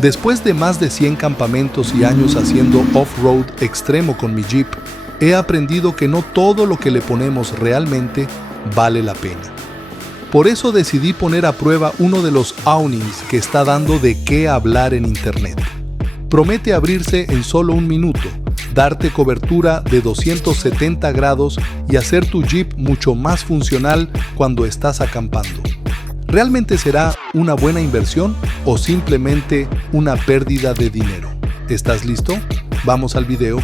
Después de más de 100 campamentos y años haciendo off-road extremo con mi Jeep, he aprendido que no todo lo que le ponemos realmente vale la pena. Por eso decidí poner a prueba uno de los awnings que está dando de qué hablar en internet. Promete abrirse en solo un minuto, darte cobertura de 270 grados y hacer tu Jeep mucho más funcional cuando estás acampando. ¿Realmente será una buena inversión o simplemente una pérdida de dinero? ¿Estás listo? Vamos al video.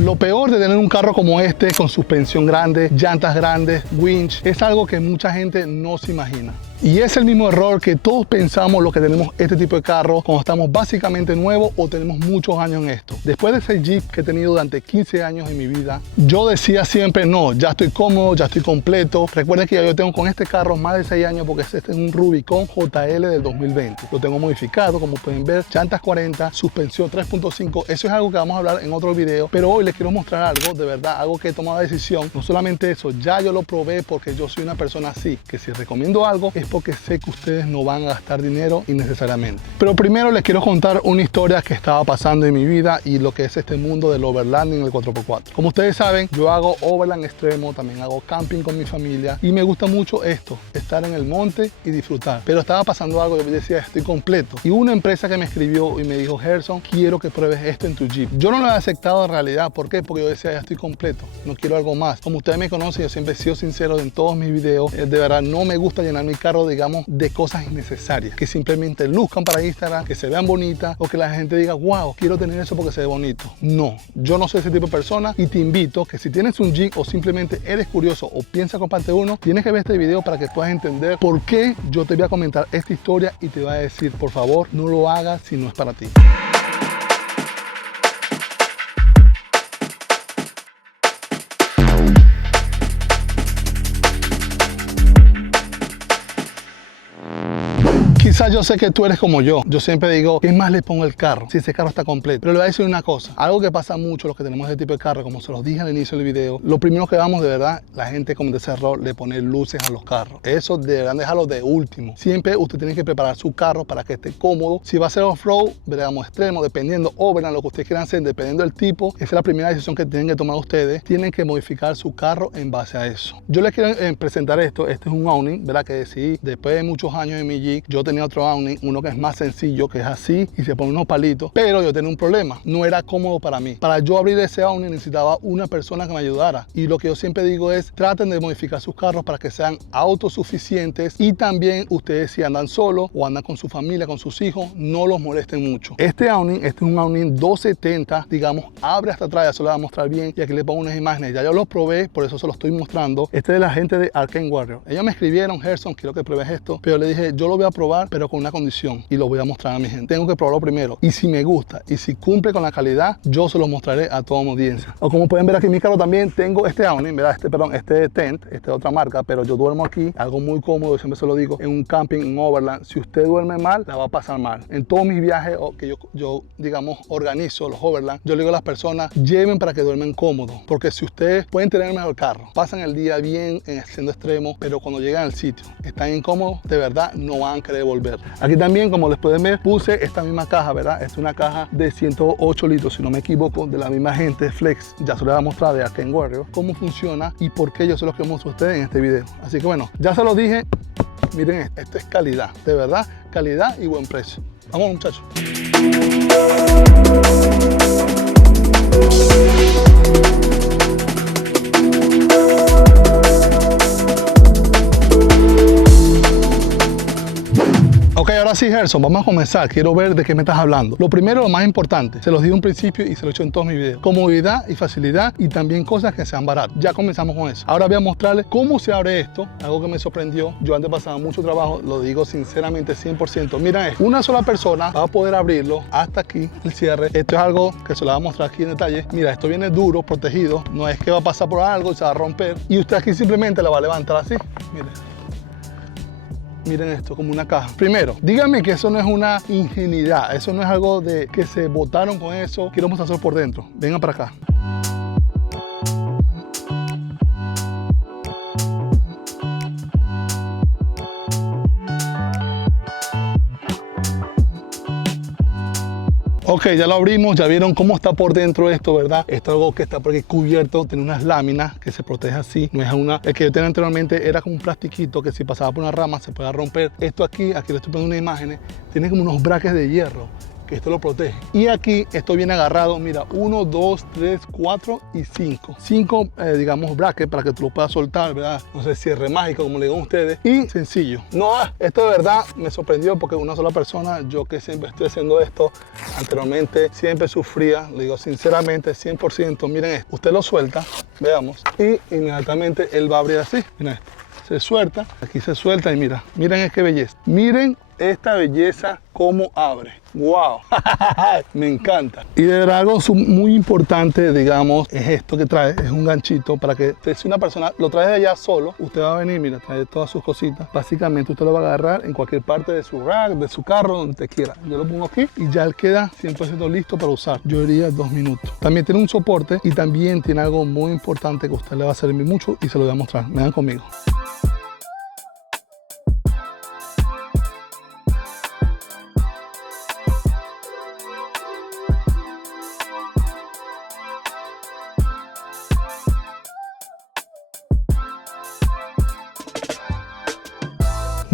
Lo peor de tener un carro como este, con suspensión grande, llantas grandes, winch, es algo que mucha gente no se imagina. Y es el mismo error que todos pensamos los que tenemos este tipo de carro cuando estamos básicamente nuevos o tenemos muchos años en esto. Después de ese Jeep que he tenido durante 15 años en mi vida, yo decía siempre, no, ya estoy cómodo, ya estoy completo. Recuerden que yo tengo con este carro más de 6 años porque este es un Rubicon JL del 2020. Lo tengo modificado, como pueden ver, llantas 40, suspensión 3.5. Eso es algo que vamos a hablar en otro video, pero hoy les quiero mostrar algo, de verdad, algo que he tomado la decisión. No solamente eso, ya yo lo probé porque yo soy una persona así, que si recomiendo algo es porque sé que ustedes no van a gastar dinero innecesariamente. Pero primero les quiero contar una historia que estaba pasando en mi vida y lo que es este mundo del overlanding en el 4x4. Como ustedes saben, yo hago overland extremo, también hago camping con mi familia y me gusta mucho esto, estar en el monte y disfrutar. Pero estaba pasando algo, yo decía, estoy completo. Y una empresa que me escribió y me dijo, Gerson, quiero que pruebes esto en tu Jeep. Yo no lo he aceptado en realidad. ¿Por qué? Porque yo decía, ya estoy completo, no quiero algo más. Como ustedes me conocen, yo siempre he sido sincero en todos mis videos. De verdad, no me gusta llenar mi carro, digamos, de cosas innecesarias, que simplemente luzcan para Instagram, que se vean bonitas o que la gente diga, wow, quiero tener eso porque se ve bonito. No, yo no soy ese tipo de persona y te invito que si tienes un Jeep o simplemente eres curioso o piensas comprarte uno, tienes que ver este video para que puedas entender por qué yo te voy a comentar esta historia y te voy a decir, por favor, no lo hagas si no es para ti. Quizás yo sé que tú eres como yo siempre digo, ¿qué más le pongo el carro si ese carro está completo? Pero le voy a decir una cosa, algo que pasa mucho los que tenemos este tipo de carro, como se los dije al inicio del video, lo primero que vamos de verdad, la gente comete ese error de poner luces a los carros. Eso deberán dejarlo de último. Siempre usted tiene que preparar su carro para que esté cómodo. Si va a ser off-road, digamos extremo, dependiendo, o verán lo que ustedes quieran hacer, dependiendo del tipo, esa es la primera decisión que tienen que tomar ustedes. Tienen que modificar su carro en base a eso. Yo les quiero presentar esto. Este es un awning, ¿verdad? Que decidí, después de muchos años en mi Jeep, yo tenía otro awning, uno que es más sencillo, que es así y se pone unos palitos, pero yo tenía un problema, no era cómodo para mí. Para yo abrir ese awning necesitaba una persona que me ayudara, y lo que yo siempre digo es, traten de modificar sus carros para que sean autosuficientes, y también ustedes si andan solos o andan con su familia, con sus hijos, no los molesten mucho. Este awning, este es un awning 270, digamos, abre hasta atrás, ya se lo voy a mostrar bien, y aquí le pongo unas imágenes, ya yo lo probé, por eso se lo estoy mostrando. Este es de la gente de Arcane Warrior. Ellos me escribieron, Gerson, quiero que pruebes esto, pero le dije, yo lo voy a probar, pero con una condición, y lo voy a mostrar a mi gente. Tengo que probarlo primero, y si me gusta y si cumple con la calidad, yo se lo mostraré a toda mi audiencia. O como pueden ver aquí en mi carro también tengo este awning, ¿verdad? Este tent, este de otra marca, pero yo duermo aquí, algo muy cómodo, siempre se lo digo, en un camping, en overland. Si usted duerme mal, la va a pasar mal. En todos mis viajes que yo digamos organizo los overland, yo le digo a las personas, lleven para que duermen cómodos, porque si ustedes pueden tener el mejor carro, pasan el día bien siendo extremo, pero cuando llegan al sitio están incómodos, de verdad no van a querer volver. Aquí también, como les pueden ver, puse esta misma caja, ¿verdad? Es una caja de 108 litros, si no me equivoco, de la misma gente, Flex. Ya se lo voy a mostrar de Arcane Warrior cómo funciona y por qué yo se los quiero mostrar a ustedes en este video. Así que bueno, ya se los dije. Miren, esto es calidad, de verdad, calidad y buen precio. Vamos, muchachos. Ok, ahora sí, Gerson, vamos a comenzar. Quiero ver de qué me estás hablando. Lo primero, lo más importante, se los di en un principio y se lo he hecho en todos mis videos. Comodidad y facilidad, y también cosas que sean baratas. Ya comenzamos con eso. Ahora voy a mostrarles cómo se abre esto, algo que me sorprendió. Yo antes pasaba mucho trabajo, lo digo sinceramente 100%. Mira esto, una sola persona va a poder abrirlo hasta aquí, el cierre. Esto es algo que se lo voy a mostrar aquí en detalle. Mira, esto viene duro, protegido. No es que va a pasar por algo y se va a romper. Y usted aquí simplemente la va a levantar así. Mire. Miren esto, como una caja. Primero, díganme que eso no es una ingenuidad, eso no es algo de que se botaron con eso. Quiero mostrarlo por dentro. Vengan para acá. Ok, ya lo abrimos, ya vieron cómo está por dentro esto, ¿verdad? Esto es algo que está por aquí cubierto, tiene unas láminas que se protege así. No es una... El que yo tenía anteriormente era como un plastiquito que si pasaba por una rama se podía romper. Esto aquí le estoy poniendo unas imágenes, tiene como unos braques de hierro. Esto lo protege. Y aquí esto viene agarrado, mira, 1, 2, 3, 4 y 5. 5, digamos, brackets para que tú lo puedas soltar, ¿verdad? No sé, cierre mágico, como le digo a ustedes. Y sencillo. No, esto de verdad me sorprendió porque una sola persona, yo que siempre estoy haciendo esto, anteriormente siempre sufría, le digo sinceramente, 100%. Miren esto, usted lo suelta, veamos, y inmediatamente él va a abrir así. Miren esto, se suelta, aquí se suelta y mira, miren qué belleza. Miren esta belleza cómo abre. ¡Wow! Me encanta. Y de verdad algo muy importante, digamos, es esto que trae. Es un ganchito para que si una persona lo trae de allá solo, usted va a venir, mira, trae todas sus cositas. Básicamente usted lo va a agarrar en cualquier parte de su rack, de su carro, donde usted quiera. Yo lo pongo aquí y ya él queda 100% listo para usar. Yo diría 2 minutos. También tiene un soporte y también tiene algo muy importante que a usted le va a servir mucho y se lo voy a mostrar. Vengan conmigo.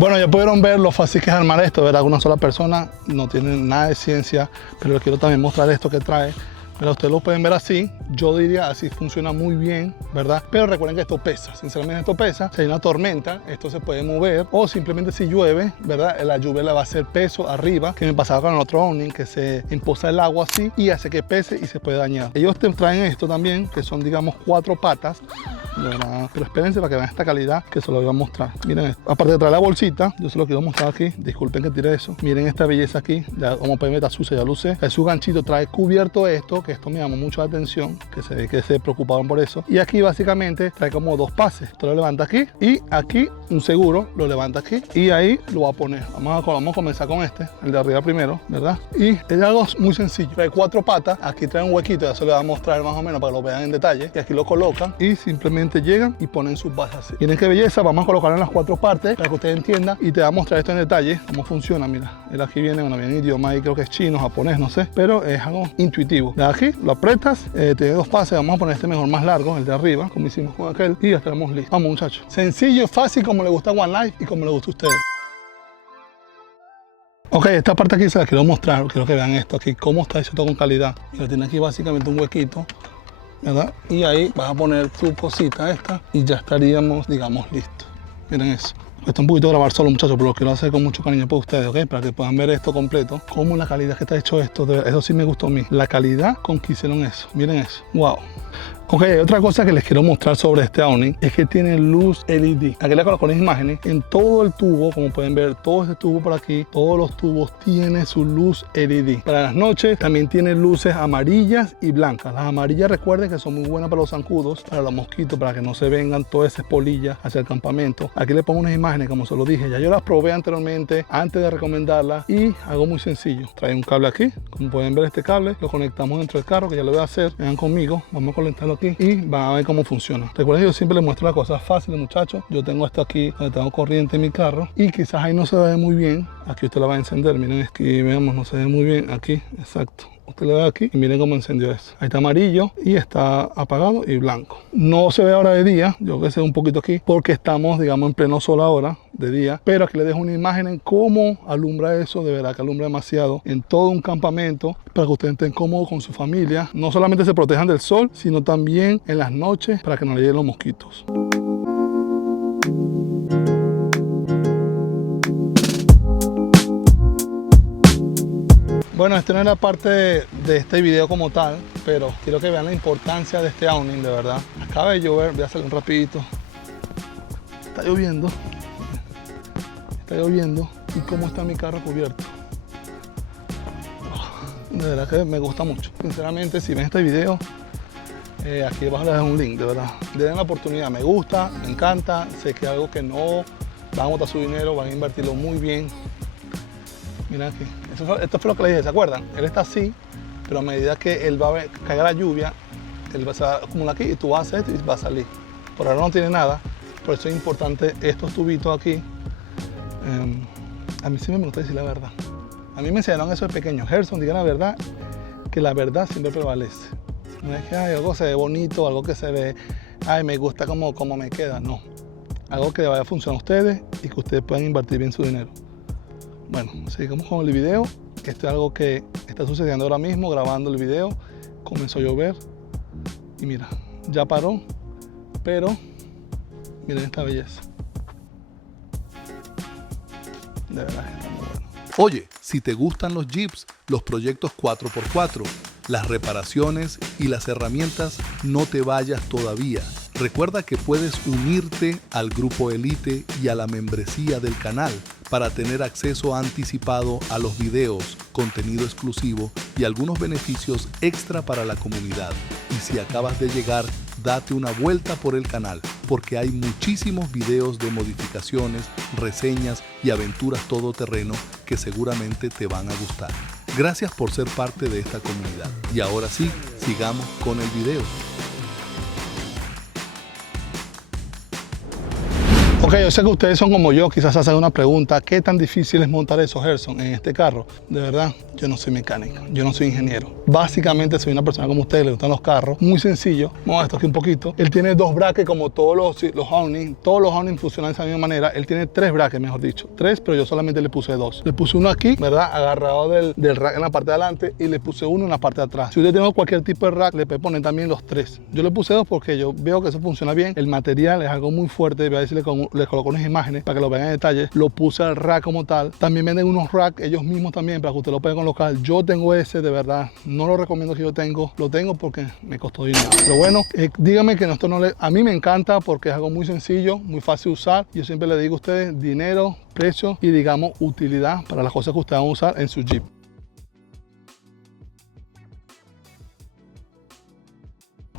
Bueno, ya pudieron ver lo fácil que es armar esto, ¿verdad? Una sola persona, no tiene nada de ciencia, pero les quiero también mostrar esto que trae. Pero ustedes lo pueden ver así, yo diría así funciona muy bien, ¿verdad? Pero recuerden que esto pesa, sinceramente esto pesa. Si hay una tormenta, esto se puede mover, o simplemente si llueve, ¿verdad? La lluvia le va a hacer peso arriba, que me pasaba con el otro Owning, que se imposa el agua así y hace que pese y se puede dañar. Ellos te traen esto también, que son digamos 4 patas, ¿verdad? Pero espérense para que vean esta calidad que se lo voy a mostrar. Miren esto. Aparte de traer la bolsita, yo se lo quiero mostrar aquí. Disculpen que tire eso. Miren esta belleza aquí. Ya como pueden ver está sucia, ya lo usé. Es su ganchito, trae cubierto esto, que esto me llamó mucho la atención, que se ve que se preocuparon por eso. Y aquí básicamente trae como 2 pases. Esto lo levanta aquí y aquí un seguro lo levanta aquí y ahí lo va a poner. Vamos a comenzar con este, el de arriba primero, ¿verdad? Y es algo muy sencillo. Trae 4 patas. Aquí trae un huequito, ya se lo voy a mostrar más o menos para que lo vean en detalle. Y aquí lo colocan y simplemente llegan y ponen sus bases así. Miren qué belleza, vamos a colocar en las 4 partes para que ustedes entiendan y te va a mostrar esto en detalle, cómo funciona. Mira, él aquí viene, bueno, viene en idioma ahí, creo que es chino, japonés, no sé, pero es algo intuitivo. De aquí lo apretas, tiene 2 pases, vamos a poner este mejor más largo, el de arriba, como hicimos con aquel, y ya tenemos listo. Vamos muchachos, sencillo, fácil, como le gusta a One Life y como le gusta a ustedes. Ok, esta parte aquí se la quiero mostrar, quiero que vean esto aquí, cómo está hecho todo con calidad. Mira, tiene aquí básicamente un huequito, ¿verdad? Y ahí vas a poner tu cosita esta y ya estaríamos, digamos, listos. Miren eso. Cuesta un poquito grabar solo, muchachos, pero lo quiero hacer con mucho cariño para ustedes, ¿ok? Para que puedan ver esto completo. Cómo la calidad que está hecho esto, eso sí me gustó a mí. La calidad con que hicieron eso. Miren eso. Wow. Ok, otra cosa que les quiero mostrar sobre este Owning es que tiene luz LED. Aquí les coloco las imágenes. En todo el tubo, como pueden ver, todo este tubo por aquí, todos los tubos tienen su luz LED. Para las noches también tiene luces amarillas y blancas. Las amarillas, recuerden que son muy buenas para los zancudos, para los mosquitos, para que no se vengan todas esas polillas hacia el campamento. Aquí les pongo unas imágenes, como se lo dije. Ya yo las probé anteriormente, antes de recomendarlas, y algo muy sencillo. Trae un cable aquí. Como pueden ver, este cable lo conectamos dentro del carro, que ya lo voy a hacer. Vengan conmigo, vamos a conectarlo aquí y van a ver cómo funciona. Recuerden que yo siempre les muestro las cosas fáciles, muchachos. Yo tengo esto aquí donde tengo corriente en mi carro y quizás ahí no se ve muy bien. Aquí usted la va a encender, miren, aquí veamos, no se ve muy bien aquí, exacto. Usted le da aquí y miren cómo encendió eso. Ahí está amarillo y está apagado y blanco. No se ve ahora de día, yo que sé un poquito aquí, porque estamos, digamos, en pleno sol ahora, de día. Pero aquí les dejo una imagen en cómo alumbra eso, de verdad que alumbra demasiado en todo un campamento para que ustedes estén cómodos con su familia. No solamente se protejan del sol, sino también en las noches para que no le lleguen los mosquitos. Bueno, esta no es la parte de este video como tal, pero quiero que vean la importancia de este Owning, de verdad. Acaba de llover, voy a salir un rapidito. Está lloviendo y cómo está mi carro cubierto. De verdad que me gusta mucho. Sinceramente, si ven este video, aquí abajo les dejo un link, de verdad. Den la oportunidad, me gusta, me encanta. Sé que es algo que no van a botar su dinero, van a invertirlo muy bien. Mira aquí. Esto fue lo que le dije, ¿se acuerdan? Él está así, pero a medida que él va a ver, caiga la lluvia, él va a acumular aquí y tú vas a hacer esto y va a salir. Por ahora no tiene nada, por eso es importante estos tubitos aquí. A mí sí me gusta decir la verdad. A mí me enseñaron eso de pequeño. Gerson, diga la verdad, que la verdad siempre prevalece. No es que algo se ve bonito, algo que se ve, me gusta como me queda. No, algo que vaya a funcionar a ustedes y que ustedes puedan invertir bien su dinero. Bueno, seguimos con el video. Esto es algo que está sucediendo ahora mismo, grabando el video. Comenzó a llover y mira, ya paró, pero miren esta belleza. De verdad que está muy bueno. Oye, si te gustan los Jeeps, los proyectos 4x4, las reparaciones y las herramientas, no te vayas todavía. Recuerda que puedes unirte al grupo Elite y a la membresía del canal para tener acceso anticipado a los videos, contenido exclusivo y algunos beneficios extra para la comunidad. Y si acabas de llegar, date una vuelta por el canal porque hay muchísimos videos de modificaciones, reseñas y aventuras todoterreno que seguramente te van a gustar. Gracias por ser parte de esta comunidad. Y ahora sí, sigamos con el video. Ok, yo sé que ustedes son como yo, quizás hacen una pregunta, ¿qué tan difícil es montar eso, Gerson, en este carro? De verdad, yo no soy mecánico, yo no soy ingeniero. Básicamente soy una persona como ustedes, le gustan los carros, muy sencillo. Vamos a esto aquí un poquito. Él tiene 2 brackets como todos los Omni, todos los Omni funcionan de esa misma manera. Él tiene 3 brackets, mejor dicho, 3, pero yo solamente le puse 2. Le puse uno aquí, ¿verdad? Agarrado del rack en la parte de adelante y le puse uno en la parte de atrás. Si usted tiene cualquier tipo de rack, le puede poner también los 3. Yo le puse 2 porque yo veo que eso funciona bien. El material es algo muy fuerte, voy a decirle les coloco unas imágenes para que lo vean en detalle. Lo puse al rack como tal. También venden unos racks ellos mismos también para que usted lo pueda colocar. Yo tengo ese, de verdad, no lo recomiendo que yo tengo. Lo tengo porque me costó dinero. Pero bueno, dígame que esto no a mí me encanta porque es algo muy sencillo, muy fácil de usar. Yo siempre le digo a ustedes dinero, precio y digamos utilidad para las cosas que ustedes van a usar en su Jeep.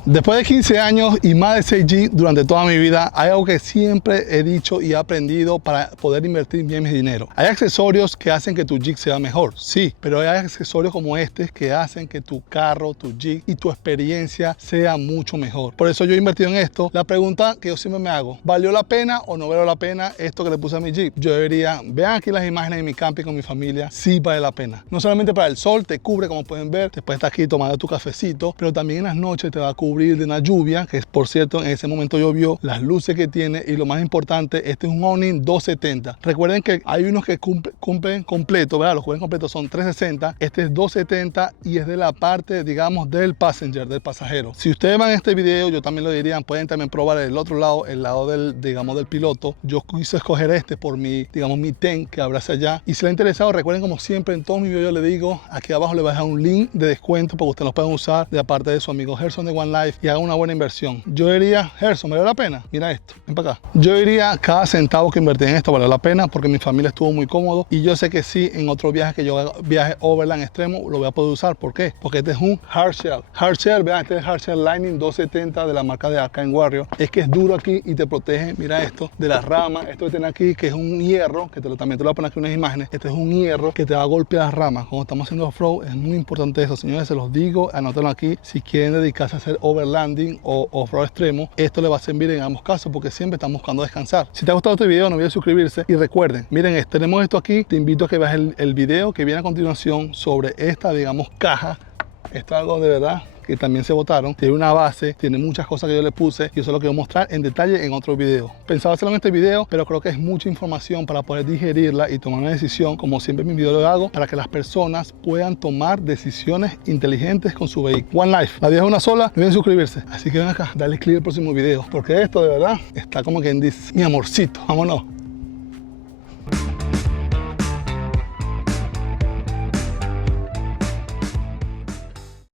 Después de 15 años y más de 6 Jeeps durante toda mi vida, hay algo que siempre he dicho y he aprendido para poder invertir bien mi dinero. Hay accesorios que hacen que tu Jeep sea mejor, sí, pero hay accesorios como este que hacen que tu carro, tu Jeep y tu experiencia sea mucho mejor. Por eso yo he invertido en esto. La pregunta que yo siempre me hago, ¿valió la pena o no valió la pena esto que le puse a mi Jeep? Yo diría, vean aquí las imágenes de mi camping con mi familia, sí vale la pena. No solamente para el sol, te cubre como pueden ver, después estás aquí tomando tu cafecito, pero también en las noches te va a cubrir de una lluvia, que por cierto en ese momento llovió, las luces que tiene y lo más importante, este es un Omni 270. Recuerden que hay unos que cumplen completo, ¿verdad? Los cumplen completos son 360, este es 270 y es de la parte, digamos, del passenger, del pasajero. Si ustedes van a este video, yo también lo diría, pueden también probar el otro lado, el lado del, digamos, del piloto. Yo quise escoger este por mi, digamos, mi ten que habrá hacia allá. Y si les ha interesado, recuerden como siempre en todos mis videos yo le digo, aquí abajo le voy a dejar un link de descuento para que ustedes lo puedan usar de parte de su amigo Gerson de One Life y hagan una buena inversión. Yo diría, Gerson, ¿vale la pena? Mira esto, ven para acá. Yo diría, cada centavo que invertí en esto vale la pena porque mi familia estuvo muy cómodo y yo sé que sí, en otro viaje que yo haga, viaje overland extremo, lo voy a poder usar. ¿Por qué? Porque este es un hard shell. Hard shell, vean, este es Hard Shell Lightning 270 de la marca de Arcane Warrior. Es que es duro aquí y te protege, mira esto, de las ramas. Esto que tiene aquí, que es un hierro, que también te lo voy a poner aquí unas imágenes. Este es un hierro que te va a golpear las ramas. Cuando estamos haciendo off-road, es muy importante eso, señores, se los digo, anótenlo aquí. Si quieren dedicarse a hacer overlanding o off-road extremo, esto le va a servir en ambos casos porque siempre estamos buscando descansar. Si te ha gustado este video, no olvides suscribirse y recuerden, miren, tenemos esto aquí. Te invito a que veas el video que viene a continuación sobre esta, digamos, caja. Esto es algo de verdad que también se botaron, tiene una base, tiene muchas cosas que yo le puse y eso es lo que voy a mostrar en detalle en otro video. Pensaba hacerlo en este video, pero creo que es mucha información para poder digerirla y tomar una decisión, como siempre en mi video lo hago, para que las personas puedan tomar decisiones inteligentes con su vehículo. One Life, la vida es una sola, no olviden suscribirse. Así que ven acá, dale click al próximo video, porque esto de verdad está como quien dice, mi amorcito, vámonos.